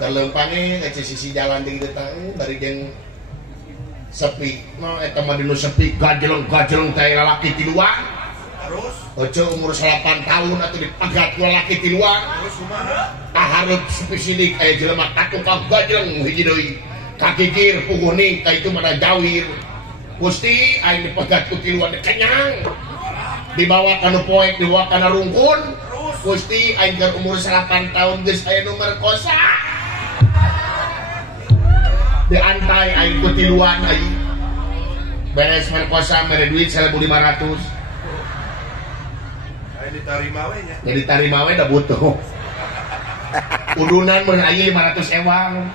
Terlempangnya ke sisi jalan di kita dari yang sepi, no eta mah dinu sepi gajeleng teh lalaki ti luar. Terus ojo umur 8 tahun atau dipegat ku lalaki ti luar. Terus kumaha? Hareup sepi sidik aya jelema katukang gajeleng hiji deui. Kakikir puguning ka itu mana jawir. Gusti aing dipegat ku ti luar kenyang. Dibawa kana poek, dibawa kana rungkun. Gusti aing keur umur 8 tahun geus aya nu merkosa. Diantai aing ku tiluan aing beres merkosa mere duit 1.500 aing ditarima we nya jadi tarima we da butuh udunan mun aing 500 ewang.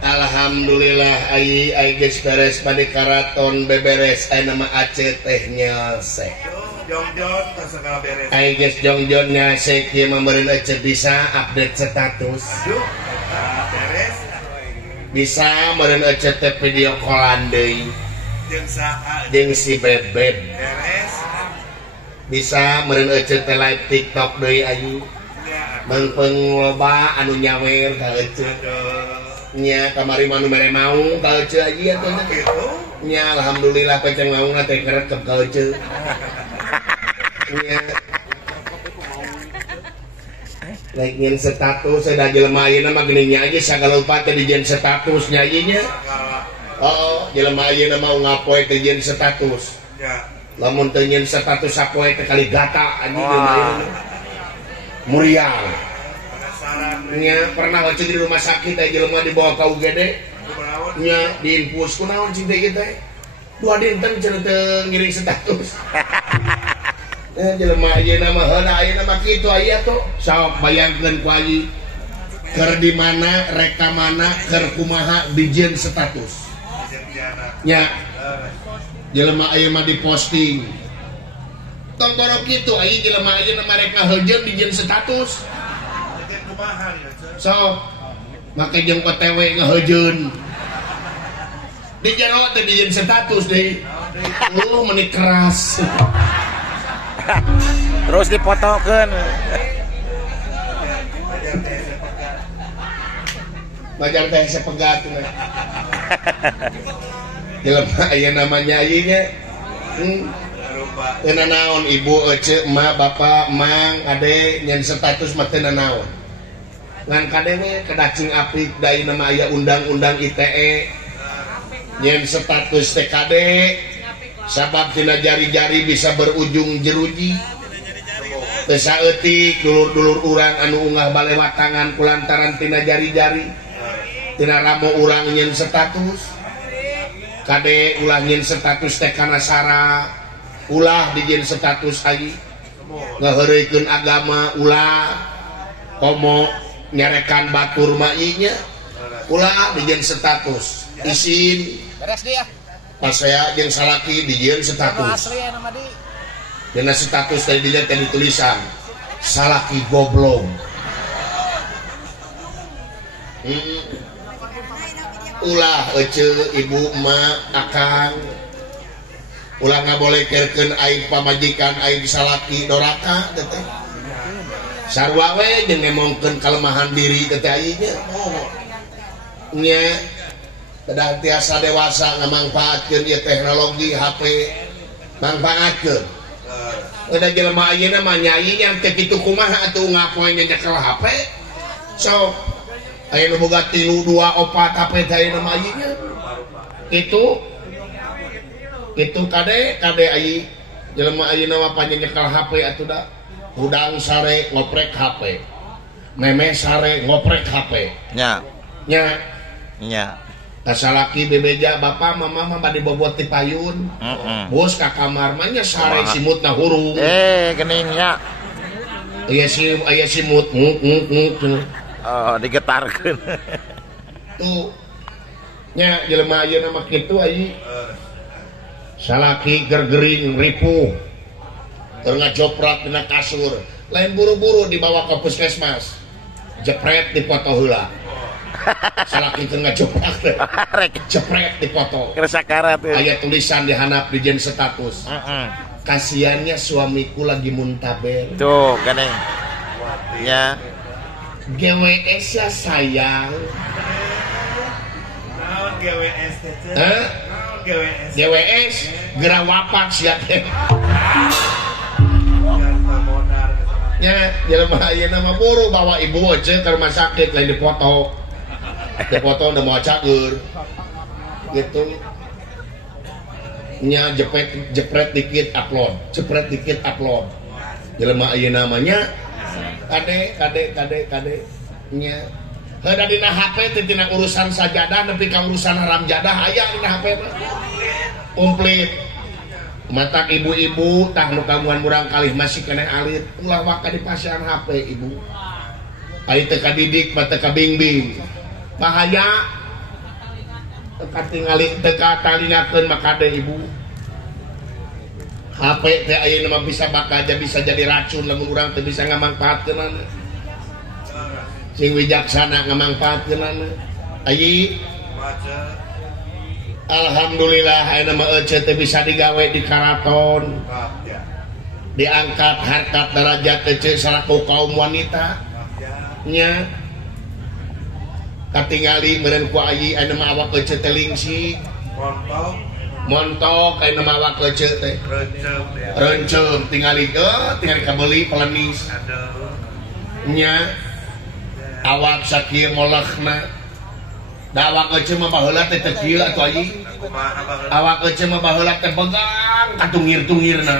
Alhamdulillah ai geus beres bade karaton beberes ai nama Aceh teh nyelse. Jongjon tasakala beres. Ai geus jongjon nyelse kieu mameureun Aceh bisa update status. Beres. Bisa meureun Aceh teh video callan deui. Jeung saha? Jeung si Bebeb. Beres. Bisa meureun Aceh teh live TikTok deui ayu. Mengpeng loba anu nyawer ka Aceh. Nya kamari manu mere mau ka Aceh aji atuh nya alhamdulillah penceng mau teh kerekep ka Aceh nya naik nyen status da jelema ayeuna mah geuning nya aja sagala upah teh dijieun status nya ieu nya oh jelema ayeuna mah ngapoe teh dijieun status lamun teu nyieun status sapoe teh kali gata anjing muria nya pernah waca di rumah sakit aja jelema dibawa ka UGD nya diinfus kunaon cinta ieu teh 2 dinten cenah teu ngiring status jelema ayeuna mah heula ayeuna mah kitu aya tuh sok bayangkeun ku ayi keur di mana reka mana keur kumaha dijieun status nya jelema ayeuna mah diposting tong borok kitu ayi jelema ayeuna mah rek ngahejeun dijieun status so make jeung OTW ngahejeun di jero teh dijieun status deui meuni keras terus dipotokeun bajar teh sepegat jelema aya namanya ieu nya teu naon ibu ece emak bapak mang ade nyen status mah teu naon ngan kadene kedah cing apik dai nama aya undang-undang ITE nyen status TKD sabab tina jari-jari bisa berujung jeruji teu saeutik dulur-dulur urang anu unggah balewatangan kulantaran tina jari-jari tina ramo urang nyen status kade ulah nyen status teh kana sara ulah dijieun status ayi ngaheureuykeun agama ulah komo nyarekan batur mainya ulah dijieun status isin beres dia pas saya jeung salaki dijieun status dina status tadi dilihat tadi tulisan salaki goblok ulah ece ibu emak akang ulah ngabolekerkeun aing pamajikan aing salaki doraka teh sarua we jeung nemongkeun kalemahan diri teh aing nya nya kedah tiasa dewasa ngamangpaatkeun ieu teknologi HP mangpaatkeun udah jelema ayeuna mah nyai yang teh kitu kumaha atuh ngapoe nyekel HP so aya nu boga 3 2 4 HP teh ayeuna mah ayeuna itu kade ayi jelema ayeuna mah panyekel HP atuh da udang sare ngoprek HP meme sare ngoprek HP nya kasalaki bebeja bapak mama mah bade bobot ti payun bos ka kamar mah nya sare simutna hurung geuning nya aya simut digetarkeun tuh nya jelema ayeuna mah kitu ayi salaki gergering ripuh keur ngajoprak dina kasur lain buru-buru dibawa ke puskesmas jepret dipoto heula salaki keur ngajoprak teh jepret dipoto kersakarat aya tulisan di handap di jen status kasihannya suamiku lagi muntaber tuh geuning nya GWS ya sayang GWS teh GWS gerak wapak sia teh nya jelema ayeuna mah buru bawa ibu aja ke rumah sakit lain dipoto udah mau cager gitu nya jepret dikit upload jelema ayeuna namanya kade nya heuda dina HP teh tina urusan sajadah nepi ka urusan haram jadah aya dina HP mah komplit matak ibu-ibu tah nu kagungan murang kalih masih keneh alit ulah waka dipasihan HP ibu ai teu kadidik mah teu kabingbing bahaya teu tingali teu katalingakeun makade ibu HP teh ayeuna mah bisa bakaja bisa jadi racun lamun urang teu bisa ngamangpaatkeunana sing wijaksana ngamangpaatkeunana ayi alhamdulillah ayeuna mah ece teh bisa digawe di karaton diangkat harkat derajat ece salaku kaum wanita nya katingali meureun ku ayi ayeuna mah awak ece teh lingsi montok ayeuna mah awak ece teh reuncem tingali kabeuli pelenis nya awak sakieu molehna da awak ece mah baheula teh teu kieu atuh ayi awak ece mah baheula teh begang katungir-tungirna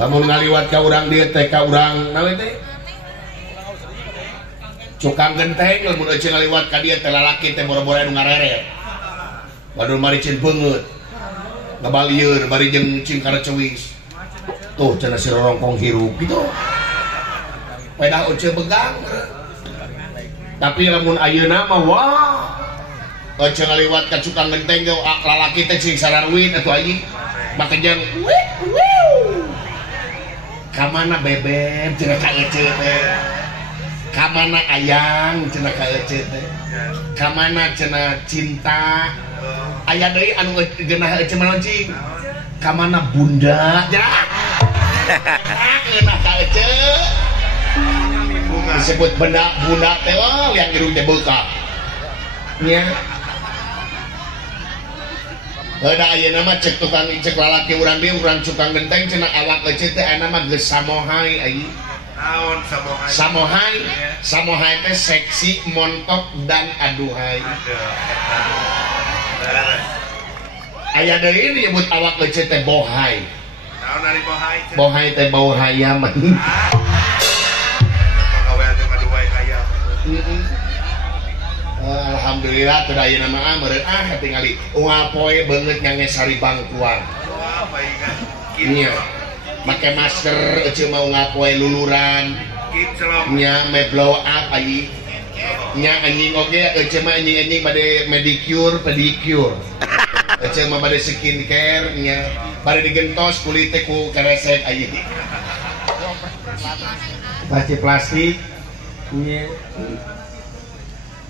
lamun ngaliwat ka urang dieu teh ka urang nawe teh cukang genteng lamun ece ngaliwat ka dieu teh lalaki teh boro-boro anu ngareret badul maricin beungeut ngabalieur bari jeung cing karecewis tuh cenah si rorongkong hirup gitu pedah ece begang tapi lamun ayeuna mah wah ece ngaliwat ka cukang genteng ge lalaki teh cing sararwin atuh ayi make jeung kamana bebek cenah ka ece teh kamana ayang cenah ka ece teh kamana cenah cinta aya deui anu geunah ece maloncing kamana bunda ya geunah ka ece disebut benda bunda teh yang irung teh beuka nya heuda ayeuna mah cek tukang cek lalaki urang dieu urang cukang genteng cenah awak ece teh ana mah geus samohai ayi naon samohai teh seksi montok dan aduhai aya deui disebut awak ece teh bohai naon ari bohai teh bau hayam alhamdulillah teu ayeuna mah meureun tingali ngapoe beungeut nyange sari bangkuan nya make masker ece mau ngapoe luluran nya me blow up ayi nya anjing oge ece mah anjing bade pedicure ece mah bade skincare nya bade digentos kulit teh ku keresek ayi plastik nya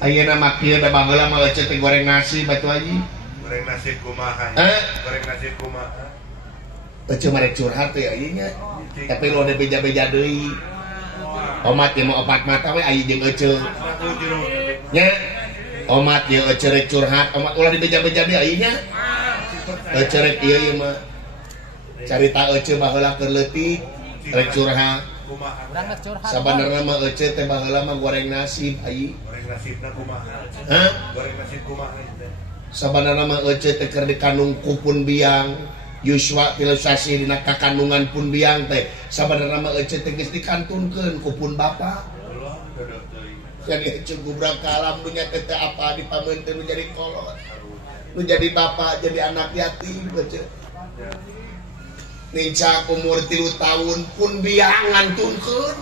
ayeuna mah kieu da baheula mah ece teh goreng nasi batu aji goreng nasi kumaha ece mah rek curhat teh ayi nya tapi lu ada beja-beja deui omat ieu mah opat mata we ayi jeung ece nya omat ya cerek curhat omat ulah dibeja-beja di ayeuna cerek ieu mah carita ece baheula keur leutik rek curhat sabenerna mah ece teh baheula mah goreng nasib ayi goreng nasibna kumaha hah goreng nasib kumaha sabenerna mah ece teh keur dikandung ku pun biang Yuswa filosofi dina kakandungan pun biang teh sabenerna mah ece teh geus dikantunkeun ku pun bapa jadi ece gubrak kalam dunya teh apa dipameun teh nu jadi kolot nu jadi bapak jadi anak yatim ece Nica umur 3 tahun pun biang ngantunkeun.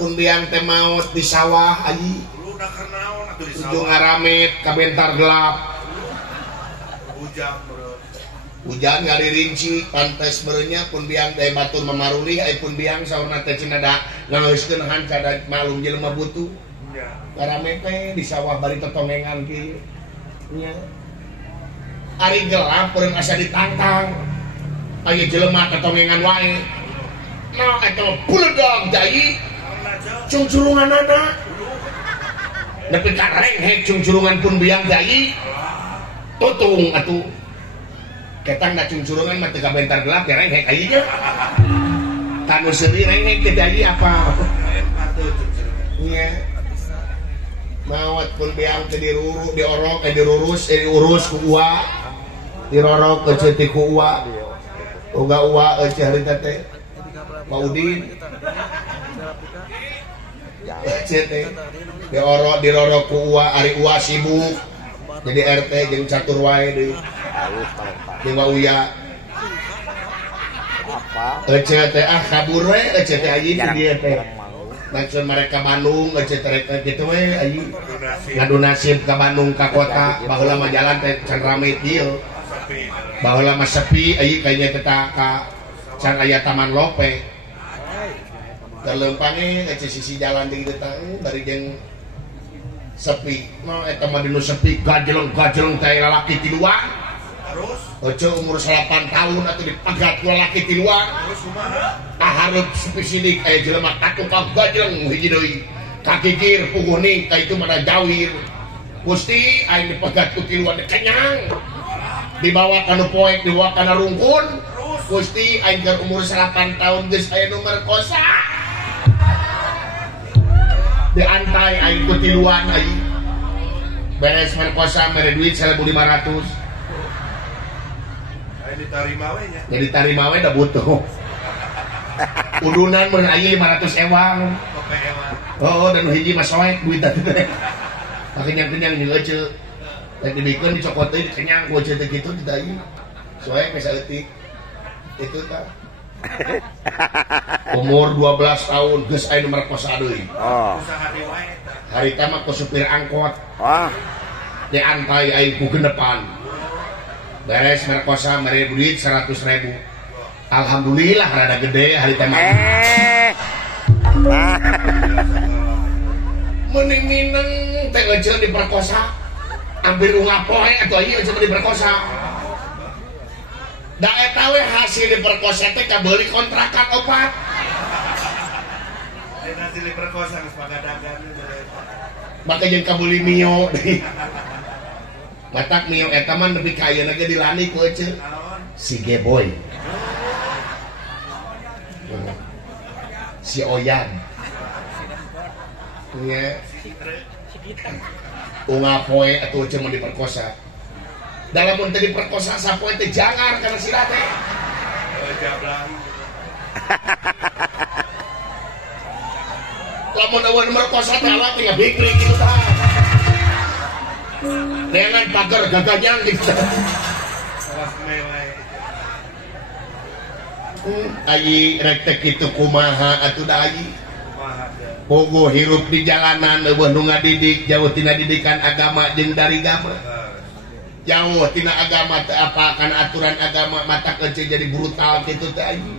Pun biang teh maot di sawah ayi. Lu udah kernaon atuh di sawah. Ujung ngaramet kabentar gelap. Hujan bro. Hujan ngari rinci pantes merenya pun biang teh batur memaruli ai pun biang saurna teh cenada ngaeuskeun hanca da malum jelema butuh. Nya. Ngaramet teh di sawah bari totongengan kieu. Nya. Ari gelap peureun asa ditantang. Ayo jelema ketongengan wae. Nah, eta buledag dai. Cungcurunganana. Nepi ka renghek cungcurungan pun biang dai. Tutung atuh. Ketang da cungcurungan mah teu kabentar gelap ya renghek aya ge. Tanu seuri renghek teh dai apa? Nya. Mawat pun biang teh diruru, diorok, diurus ku uwa. Dirorok ke ceuk ku uwa. Uga uwa ece harita teh Maudin ece teh dirorok ku uwa ari uwa sibuk jadi RT jeung catur wae deui jeung Uya ece teh kabur we ece teh aji di dieu teh maksud mereka Bandung ece teh kitu we aji ngadu nasib ka Bandung ka kota baheula mah jalan teh can rame ieu baheula mah sepi aya kayaknya teh ka can aya taman lope galeumpangnya ece sisi jalan di dieu teh bari jeung sepi no eta mah dinu sepi gajleng teh lalaki tiluan terus ece umur 8 tahun atuh dipagat ku lalaki tiluan terus kumaha hareup sepi sidik aya jelema atuh ka gajleng hiji deui kakikir puguh ning ka itu mah jawir Gusti aing dipagat ku tiluan kenyang dibawa kana poek dibawa kana rungkun Gusti aing keur umur 8 tahun geus aya nu merkosa diantai aing ku tiluan aing beres merkosa mere duit 1.500 aing ditarima we nya jadi tarima we da butuh udunan mun aya 500 ewang oh dan hiji mah soek duit teh kenyang-kenyang jeung ece lagi dibikeun dicokot teh kenyang ku ece teh kitu ditagi soek geus saeutik itu tah umur 12 tahun geus aya nu merkosa deui harita mah ku supir angkot diantai aing ku genepan beres merkosa mere duit 100.000 alhamdulillah rada gede harita mah mending mineng teh ece diperkosa hampir ngapoe atuh ieu ece diperkosa da eta we hasil diperkosa teh kabeuli kontrakan opat hasil diperkosa geus pagadagan maka jeung kabeuli mio matak mio eta mah nepi ka ayeuna ge dilani ku ece si Geboy si Oyan nya unga poe atuh ece mah diperkosa dalam mun teh diperkosa sapoe teh jangar kana sila teh jablang lamun eueun merkosa teh awak teh ngabikri kitu tah dengan pagar gagahnya gitu ayi rek teh kitu kumaha atuh da ayi pogo hirup di jalanan eueuh nu ngadidik jauh tina didikan agama jeung dari agama jauh tina agama teh apa kana aturan agama mata ece jadi brutal kitu teh ayi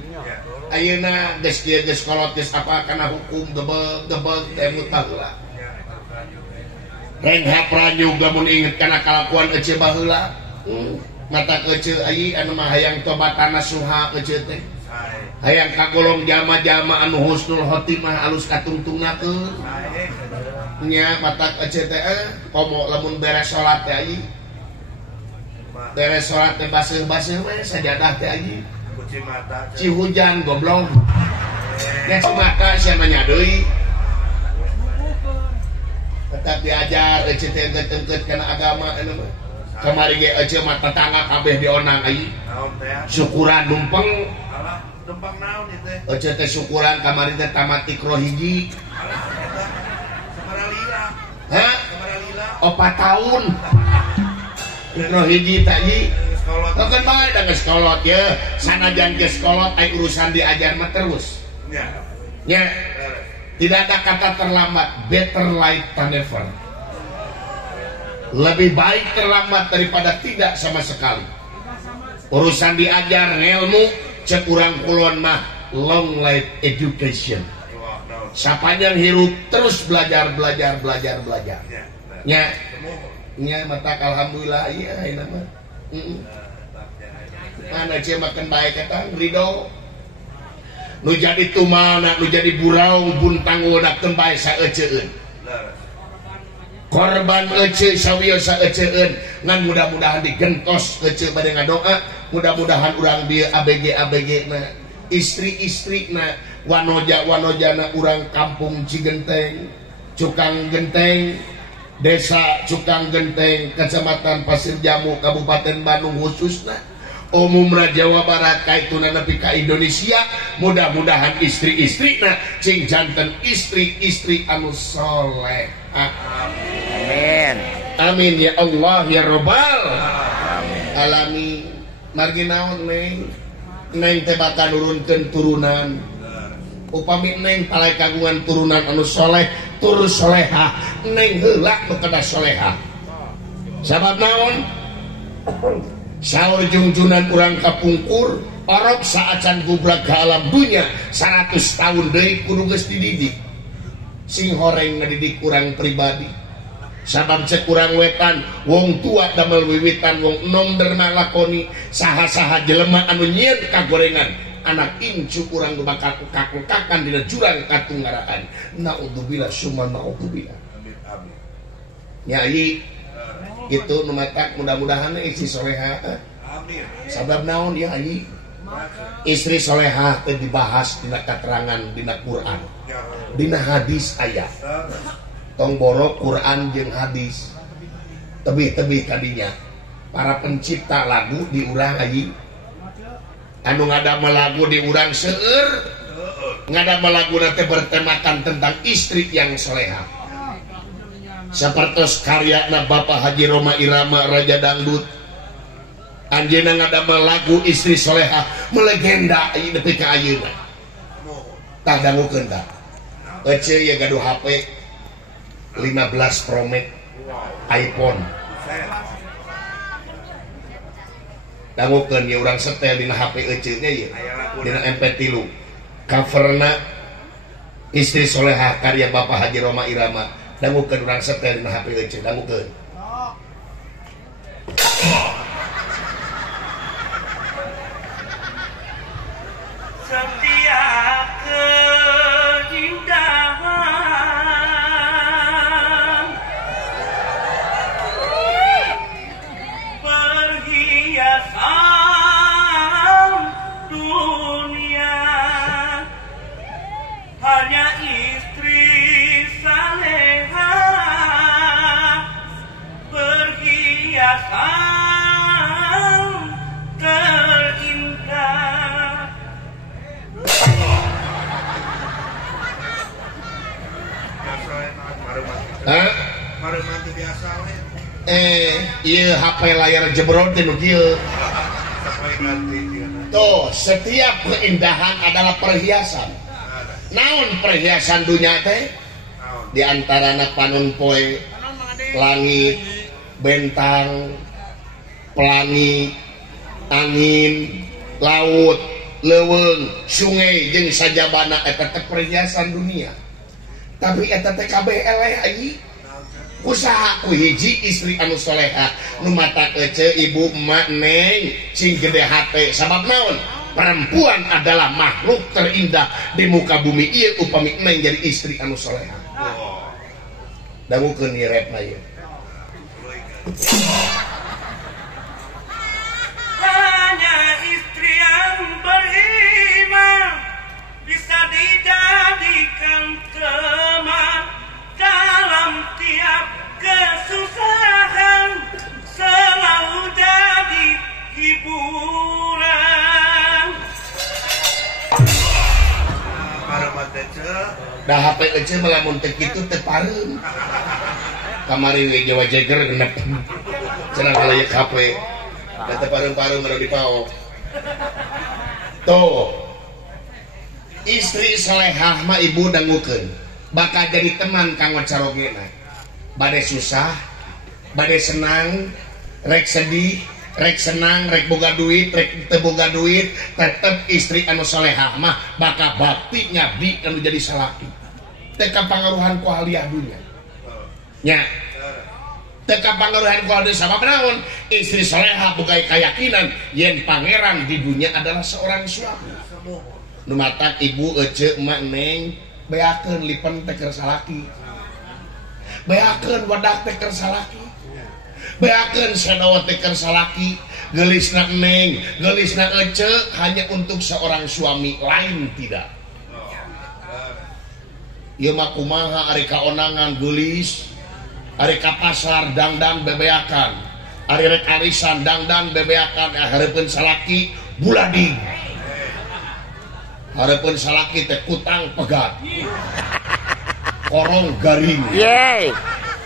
ayeuna geus kieu geus kolot geus apa kana hukum gebeg teh mutaheula renghap ranjung mun inget kana kalakuan ece baheula mata ece ayi anu mah hayang tobatan nasuha ece teh hayang kagolong jama-jama anu husnul khotimah alus katungtungnakeun nya matak ECTE komo lamun beres salat teh ayi beres salat teh baseuh-baseuh we sajadah teh ayi Kuci mata. ci hujan goblok nya ci mata sia mah nya deui tetap diajar ECTE teukeut kana agama anu mah kamari ge ECE mah tetangga kabeh dionang ayi Naon teh? syukuran numpeng Alah, dempang naon ieu teh? ECE teh syukuran kamari teh tamat ikro hiji Alah, eta sabaraha lila? hah Sabaraha lila? 4 tahun ikro hiji tadi Sekolot. kan bae da geus kolot ya sanajan geus kolot ai urusan diajar mah terus Nya. nya tidak ada kata terlambat, better late than never. Lebih baik terlambat daripada tidak sama sekali. Urusan diajar ilmu cek urang kulon mah long life education. Wah, naon? Sapanjang hirup terus belajar. Nya. Nya Temu. nya matak alhamdulillah iya ayeuna mah. Mana cie makan baik kata ridho. Nu jadi tumana, nu jadi burau buntang wodakeun bae saeuceun. Korban ECE sawiyosa ECE ngan mudah-mudahan digentos ECE bade ngadoa, mudah-mudahan urang dieu ABG na istri-istri na wanoja-wanojana urang kampung Cigenteng, Cukang Genteng, Desa Cukang Genteng, Kecamatan Pasir Jamu, Kabupaten Bandung khususna umumna Jawa Barat kaituna nepi ka Indonesia. Mudah-mudahan istri-istri na cing janten istri-istri anu soleh. Amin. Amin ya Allah ya Rabbal alamin. Margi naon neng? Neng teh bakal nurunkeun turunan. Upami neng palai kagungan turunan anu soleh tur solehah, neng heula nu kada solehah. Sabab naon? Saur jungjunan urang kapungkur orok saacan gublag ka alam dunya 100 tahun deui kudu geus dididik. Sing horeng ngadidik urang pribadi. Sabab cek urang wetan wong tua damel wiwitan wong enom derma lakoni saha-saha jelema anu nyieun kagorengan anak incu urang bakal kakukakan dina jurang katunggaraan. Naudzubillah summa naudzubillah. Amin amin. Nyai gitu nu matak mudah-mudahan istri soleha. Amin. Sabab naon ya Ayi? Istri solehah teh dibahas dina keterangan dina Quran, dina hadis aya. Tong borok Quran jeung hadis. Tebih-tebih kadinya para pencipta lagu di urang Ayi. Anu ngadamel lagu di urang seueur, ngadamel laguna teh bertemakan tentang istri yang solehah. Sapertos karyana Bapak Haji Roma Irama Raja Dangdut. Anjeunna ngadamel lagu istri solehah melegenda ieu nepi ka ayeuna. Tah dangukeun tah. ECE ya gaduh HP 15 Pro Max iPhone. Dangukeun ye urang setel dina HP ECE nya ieu. Dina MP3. Coverna istri solehah karya Bapak Haji Roma Irama. Dangukeun urang setel dina HP ECE, dangukeun. Setiap keindahan perhiasan dunia hanya istri saleha perhiasan terindah. Hah? Mareuman teh biasa we. Ieu HP layar jebrol teh nu kieu. Sampai ganti dieuna. Tuh, setiap keindahan adalah perhiasan. Naon perhiasan dunia teh? Naon? Di antarana panon poe, langit, bentang, pelangi, angin, laut, leuweung, sungai jeung sajabana eta teh perhiasan dunia. Tapi eta teh kabeh eleh Ayi. Usaha ku hiji istri anu soleha nu matak ECE ibu emak neng sing gede hate. Sabab naon? Perempuan adalah makhluk terindah di muka bumi ieu upami neng jadi istri anu soleha. dangukeun ieu rap na ieu. Hanya istri yang beriman bisa dijadikan teman dalam tiap kesusahan, selalu jadi hiburan. Paramat ece. Da HP ece melamun teh kitu teh pareum. Kamari we Jawa Jagger genep. Cenah kalayak HP. Da teh pareum-pareum anu dipaok. Tuh. Istri salehah mah ibu dangukeun. Bakal jadi teman kanggo carogena. Bade susah, bade senang, rek sedih, rek senang, rek boga duit, rek teu boga duit, tetep istri anu salehah mah bakal bakti ngabdi anu jadi salaki. Teu kapangaruhan ku haliah dunya. Nya. Teu kapangaruhan ku haliah sabab naon? Istri salehah boga keyakinan yen pangeran di dunia adalah seorang suami. Nu matak ibu ece emak neng beakeun lipen teh keur salaki. Beakeun wadah teh keur salaki. Beakeun sadawa teh keur salaki. Geulisna neng, geulisna ece hanya untuk seorang suami, lain tidak. Ieu mah kumaha ari kaonangan geulis, ari ka pasar dangdang bebeakan, ari rek arisan dangdang bebeakan, hareupeun salaki bulading. Hareupeun salaki teh kutang pegat. Korong garing. Yeay.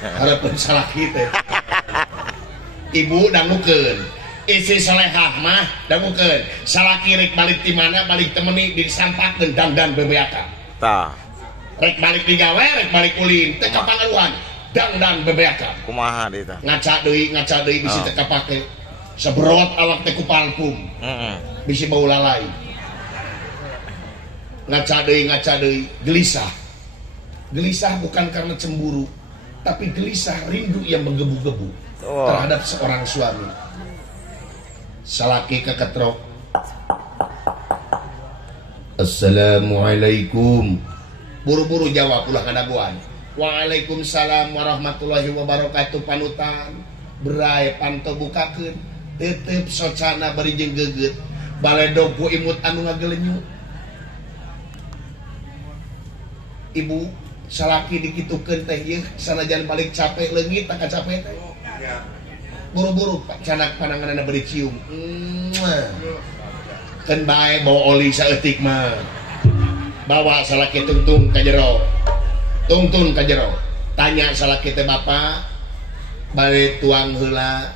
Hareupeun salaki teh. Ibu dangukeun. Istri salehah mah dangukeun. Salaki rek balik di mana balik temeni disampakeun dangdang bebeakan. Tah. Rek balik di gawe, rek balik ulin, teh kapangaruhan dangdang bebeakan. Kumaha deui tah? Ngaca deui bisi teh kapake. Seberot awak teh ku parfum. Bisi bau lalai. Ngaca deui gelisah. Gelisah bukan karena cemburu, tapi gelisah rindu yang menggebu-gebu terhadap seorang suami. Salaki keketrok. Assalamualaikum. Buru-buru jawab ulah kadaguan. Waalaikumsalam warahmatullahi wabarakatuh panutan. Berai panto bukakeun. Tetep socana bari jeung geugeut. Baledog ku imut anu ngagelenyut. Ibu salaki dikitukeun teh ieu sanajan balik capek leungit tak capek teh. Buru-buru canak pananganna beri cium. Keun bae bawa oli saeutik mah. Bawa salaki tungtung ka jero. Tungtun ka jero. Tanya salaki teh bapa bade tuang heula,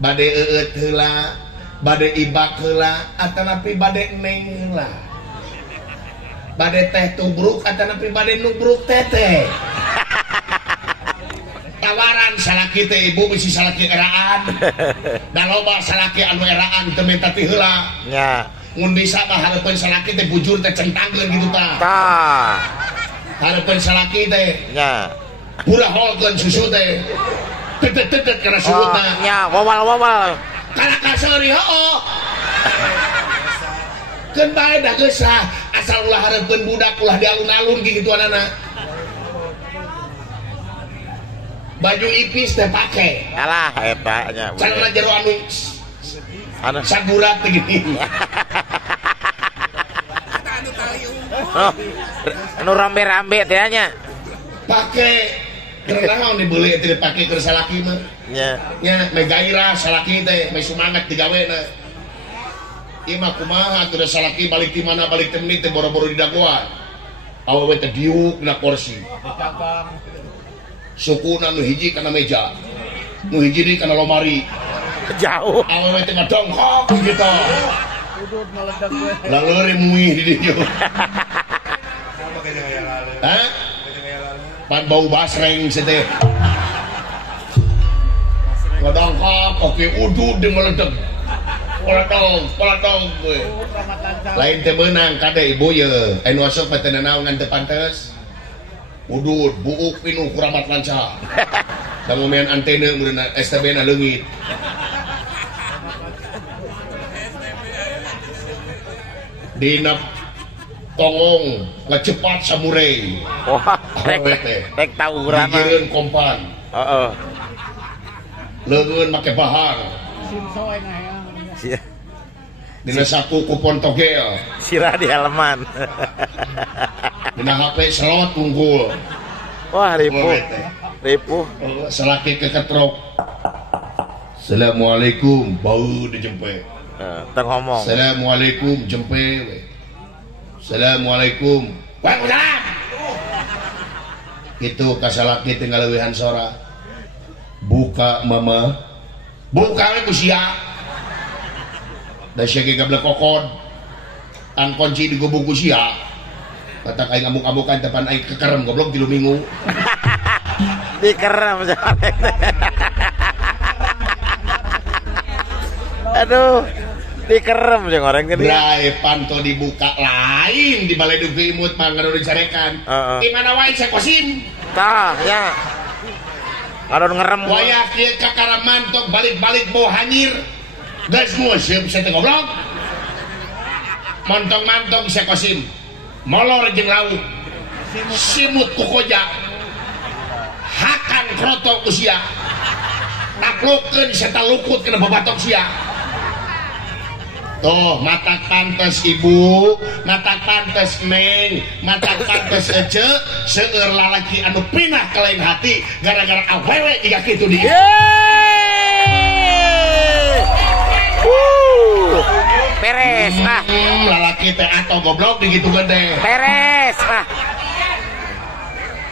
bade eueut heula, bade ibak heula, atanapi bade neng heula. Bade teh tubruk atanapi bade nubruk teteh. Tawaran salaki teh ibu bisi salaki eraan. Da loba salaki anu eraan teu menta ti heula. Nya. Mun bisa mah hareupeun salaki teh bujur teh centangkeun gitu tah. Tah. Hareupeun salaki teh Nya. pura holkeun susu teh. Tetet-tetet kana surutna. Nya, wawal-wawal. Kana kaseuri heuh. Keun bae da geus lah asal ulah hareupeun budak ulah dialun-alun gitu anana. Baju ipis teh pake. Alah eta nya. Calana jero anu sagurat teh gini. Oh, anu rambe-rambe teh nya. Pake kenaon dibeuli teh dipake keur salaki mah. Nya. Nya me gairah salaki teh me sumangat digawena. Ieu mah kumaha atuh salaki balik di mana balik teh menit teh boro-boro di dagoan. Awewe teh diuk na kursi. Sukuna nu hiji kana meja. Nu hiji di kana lomari. Jauh. Awewe teh ngadongkok gitu. Udud meledak we. Laleur muih di dieu. Hah? Pan bau basreng teh. Ngadongkok oke udud di meledak. Poladong we. Lain teh meunang kade ibu ye. Anu asup teh naon ngan teu pantes. Udud buuk pinuh kuramat lanca. Da momen antena meureunna STB na leungit. Dina tongong ngecepat samurai. Wah. Rek tawuran. Digireun kompan. Heeh. Leungeun make bahar. Dina saku kupon togel. Sirah di halaman. Dina HP selot unggul. Wah, ripuh. Salaki keketrok. Assalamualaikum, bau dijempe. Teng ngomong. Assalamualaikum, jempe we. Assalamualaikum. Waalaikumsalam. Itu kasalaki tinggal lewihan sora. Buka mama. Buka we ku sia. Da sia ge gablek kokod. An kunci di gubuk ku sia. Kata kain ngamuk-ngamukan depan aing kekerem goblok 3 minggu. Dikerem soalnya. Aduh, dikerem jeung orang gede. Brai panto dibuka lain di balai dugi imut mah ngaruh dicarekan. Gimana wae sakosim? Tah, ya. Ngaruh ngerem. Wayah kieu kakara mantok balik-balik bau hanyir. Geus museup saya teh goblok. Montong-mantong sakosim. Molor jeung lauk. Simut kukoja. Hakan krotong usia. Taklukkeun seta lukut kena babatok sia. Tuh, mata pantes ibu, mata pantes neng, mata pantes ece, seueur lalaki anu pinah ke lain hati gara-gara awewe jika kitu dia. Beres ah. Lalaki teh atau goblok di gitu gede. Beres ah.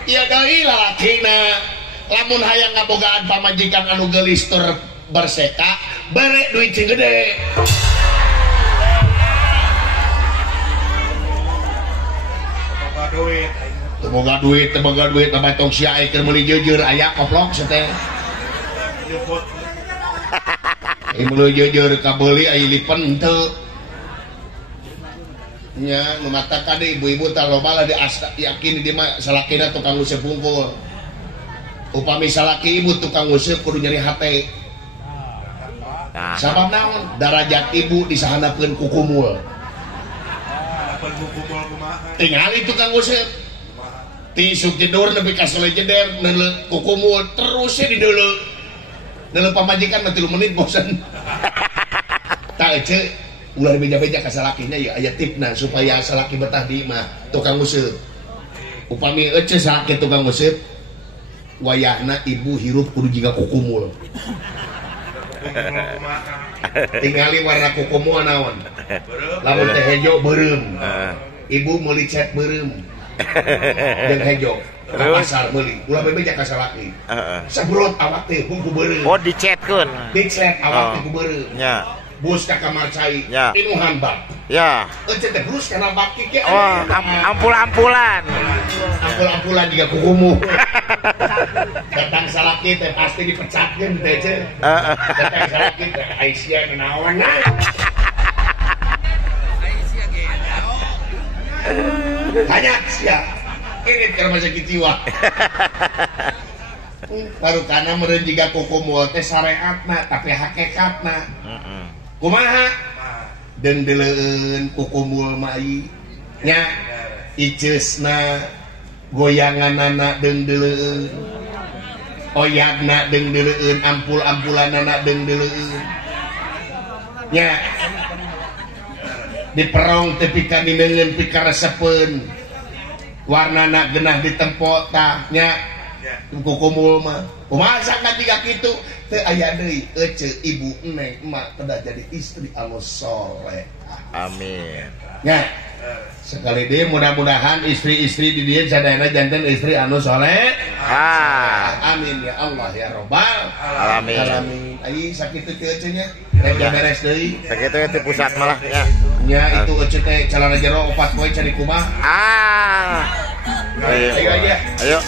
Iya deui lalakina, lamun hayang ngabogaan pamajikan anu geulis tur berseka, bere duit cing gede. Temoga duit, tambah tong sia keur meuli jeujeur aya koplok teh. Ieu meuli jeujeur ka beuli aya lipen henteu. Nya nu mata kade ibu-ibu tah loba lah di asta yakin di mah salakina tukang nguseup hungkul. Upami salaki ibu tukang nguseup kudu nyari hate. Sabab naon? Darajat ibu disahanakeun ku kumul. Tingali tukang nguseup. Tisuk jedur nepi ka sole jeder neuleuh kukumul terus di deuleuh. Deuleuh pamajikan mah 3 menit bosan. Tah ece ulah beja-beja ka salakinya ya aya tipna supaya salaki betah di mah tukang nguseup. Upami ece salaki tukang nguseup wayahna ibu hirup kudu jiga kukumul. Tingali warna kukumul naon? Lamun teh hejo beureum. Ibu meuli cet beureum. Jeung hejo ka pasar meuli ulah bebeja ka salaki. Sabrot awak teh hungku beureum. Oh dicetkeun. Dicet awak teh ku beureum. Nya. Bus ka kamar cai. Ya. Pinuhan bak. Ya. Ece teh bus kana bak kieu. Oh, ampul-ampulan. Ampul-ampulan juga kukumu. Datang salaki teh pasti dipecatkeun teh ce. Datang salaki teh Aisyah naon na. Tanya sia. Ini keur masih jiwa. Baru kana meureun jiga kukumu teh syariatna tapi hakikatna. Kumaha? Dendeleun kukumul mai nya iceusna goyanganana dendeleun oyagna dendeleun ampul-ampulanana dendeleun nya diperong tepi ka dineungeun pikaresepeun warnana genah ditempo tah nya kukumul mah kumaha sangka tiga kitu teu aya deui ece ibu neng emak pada jadi istri anu soleh. Amin. Ya. Sekali deui mudah-mudahan istri-istri di dieu sadayana janten istri anu soleh. Amin ya Allah ya Rabbal alamin. Alamin. Ai sakitu teu ece nya. Rek beres deui. Sakitu teh pusat malah nya. Nya itu ece teh calana jero 4 poe cari kumaha. Ayo. Ayo. Ayo.